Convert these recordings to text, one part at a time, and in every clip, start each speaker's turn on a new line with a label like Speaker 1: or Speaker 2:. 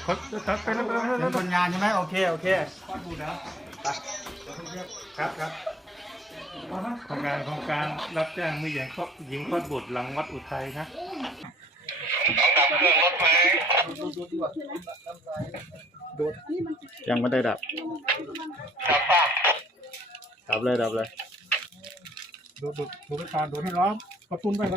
Speaker 1: เป็นคนงานใช่ไหมโอเคโอเคครับครับ
Speaker 2: โครงการรับจ้างมือหญิงคลอดบุตรหลังวัดอุทัยนะ
Speaker 1: ยังไม่ได้ดับดับเลยดูไปก่อนดูให้ร้อนกระตุ้นด้วย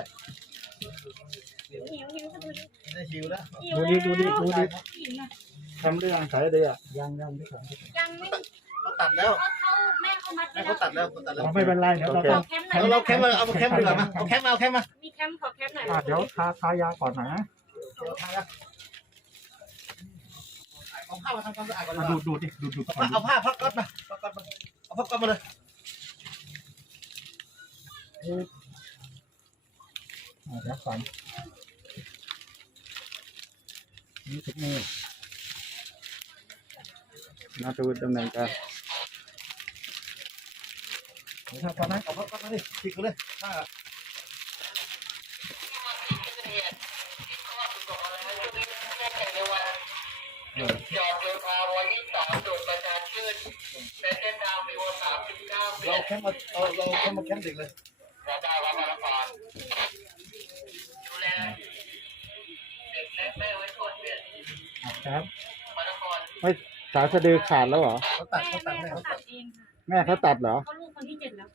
Speaker 1: ได้ชิวแล้วดูดิทำเรื่องขายได้อ่ะยังไม่ขาย
Speaker 3: ยังไม่
Speaker 1: เขาตัดแล้ว
Speaker 3: แม่เขามัด
Speaker 1: เขาตัดแล้ว
Speaker 4: ไม่เป็นไรเดี๋ยว
Speaker 1: เราแคมมาเอาแคมดีกว่ามาเอาแคมมา
Speaker 3: มีแคมขอแคมหน่อย
Speaker 4: เดี๋ยวทายาก่อนนะ
Speaker 1: เอาผ้ามาทำความสะอาดก่อน
Speaker 4: ดู
Speaker 1: เอาผ้าพักก๊อตมาเอาพักก๊อตมาเลย
Speaker 4: เดี๋ยวก่อนนี่ถึงนี่
Speaker 1: มาดูตำแหน่งกัน
Speaker 4: ถ้าพอไหม
Speaker 1: เอาพักก๊อตมาดิติดกันเลยผ้า
Speaker 5: จอดโยธาวันที่3จุดประชาชื่นใช้เส้นทางมีวัน39
Speaker 1: เราแคมมาแคมเด็กเลย
Speaker 5: เราได้วัดมรกรดูแลเด็กและแม่ไว้ก่อนเดือน
Speaker 4: ครับ
Speaker 5: มรกร
Speaker 1: ไม่สายสะดือขาดแล้วเหรอ
Speaker 3: เขาตัดเองค่ะ
Speaker 1: แม่เขาตัดเหรอ
Speaker 3: เขาลูกคนที่7แล้ว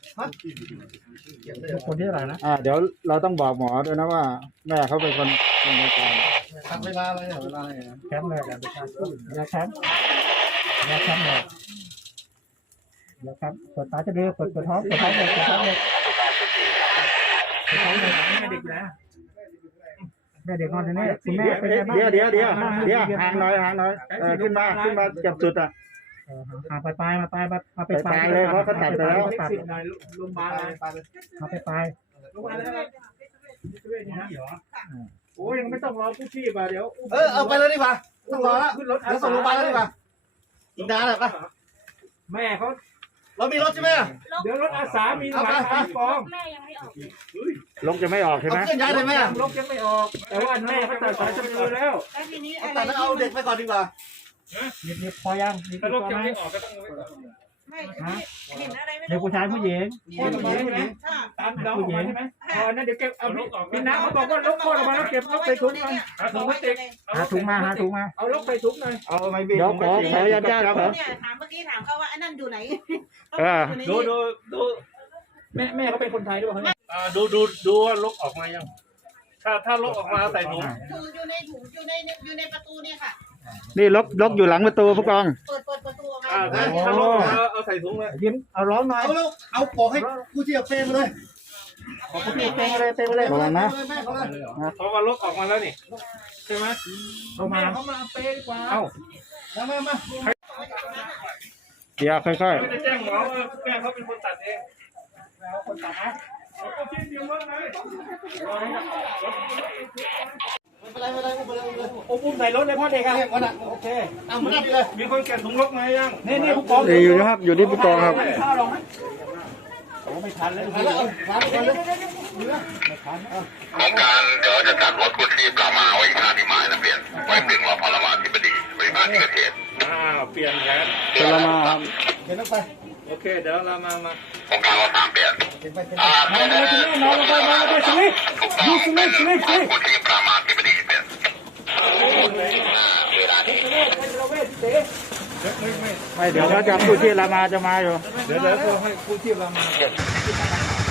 Speaker 4: คนที่อะไรนะ
Speaker 1: เดี๋ยวเราต้องบอกหมอด้วยนะว่าแม่เขาเป็นคนดำเนินการทำเวลาอะไร
Speaker 4: แคมป์เลยกันแคมป์เลยเปิดตาจะดูเปิดท้องเลยแม่เด็กแล้วแม่เด็กนอนที่นี่คุณแม่เป็นไงบ้าง
Speaker 1: เดี๋ยวห่างหน่อยขึ้นมาจับจุด
Speaker 4: ไปไป
Speaker 1: เลยเพราะเขาตัดไปแล้ว
Speaker 4: โรงพยาบาลไปโอ้ยังไม่ต้องรอผู้ชีพเดี๋ยว
Speaker 1: เอาไปเลยดีกว่าต้องรอแล้วเดี๋ยวส่งโรงพยาบาลแล้วดีกว่าอีกนานเลยปะ
Speaker 4: แม่เขา
Speaker 1: เรามีรถใช่ไหม
Speaker 4: เดี๋ยวรถอาสามีหลายกอง
Speaker 3: แม่ยังไม่ออก
Speaker 1: ลงจะไม่ออกใช่ไหม
Speaker 4: ย้ายเลยแม่ลงยังไม่ออกแต่ว่าแม่เขาตัดสายจมูกแล้ว
Speaker 1: ตัดแล้วเอาเด็กไปก่อนดีกว่า
Speaker 4: นี่พอยัง
Speaker 2: ถ้าลงยังไม่ออกก็ต้อง
Speaker 3: ไม่เห็นอะไรไม่รู้
Speaker 4: เด็กผู้ชายผู้หญิง
Speaker 2: ตามน้องผู้หญิงใช่ไหม
Speaker 4: นั่นเดี๋ยวเก็บเอาลูกออกพี่น้าเขาบอกว่าลกโคตรมาแล้วเก็บลกใส่ถุงกันหาถุงมาเอาลกใส่ถุงหน่อย
Speaker 1: เอาไม่เดี๋ยวขอญาติ
Speaker 3: เขาเนี่ยถามเมื่อกี้ถามเขาว่าอันนั้นอยู่ไหน
Speaker 4: ดูแม่เขาเป็นคนไทยด้วยไหม
Speaker 2: ดูว่าลกออกมายังถ้าลกออกมาใส่ถุง
Speaker 3: อยู่ในถุงอยู่ในประตูเนี่ยค่ะ
Speaker 1: นี่ลกอยู่หลังประตูผู้กอง
Speaker 3: เปิดประตูค่ะ
Speaker 2: ถ้าลกเอาใส่ถุงเลย
Speaker 4: ยิ้มเอาร้องหน่อย
Speaker 1: เอาปอกให้กูเจียบเฟรมเลย
Speaker 4: เต็มเลย
Speaker 1: ระวังนะ
Speaker 2: เพราะว่าลกออกมาแล้วนี่ใช่ไหม
Speaker 4: เขามาเปย์กว่า
Speaker 1: เอามาเดี๋ยวค่อย
Speaker 2: ๆจะแจ้งหมอว่าแม่เขาเป็นคนตัดเอง
Speaker 4: คนตัดนะ
Speaker 2: เขาคิดอยู่ว่าไง
Speaker 4: อุ้มใส่รถเลยพ่อเด็กครับโอเค
Speaker 1: เอามาเลย
Speaker 2: มีคนแกะถุงลกมายัง
Speaker 4: นี่ผู้กอง
Speaker 1: อยู่นะครับอยู่ที่ผู้กองครับ
Speaker 4: ไม่ทันแล้ว
Speaker 5: โครงการเดี๋ยวจะจัดรถกู้ชีพกลับมาไว้ท่าที่ไม้นะเปลี่ยนไว้ถึงรอพลมาธิบดีบริการที่เกิดเหตุ
Speaker 2: เปลี่ยนแผน
Speaker 1: เรามา
Speaker 2: เดี๋ยวไปโอเคเดี๋ยวเรามา
Speaker 5: โครงการเรา3เปลี่ยน
Speaker 4: มาสลิปกู้ชี
Speaker 5: พกลับมาธิบดีเปลี่ยนเวลานี้
Speaker 1: ไม่เดี๋ยวเขาจะกู้ชีพรามาจะมาอยู่
Speaker 2: เดี๋ยวให้กู้ชีพรามา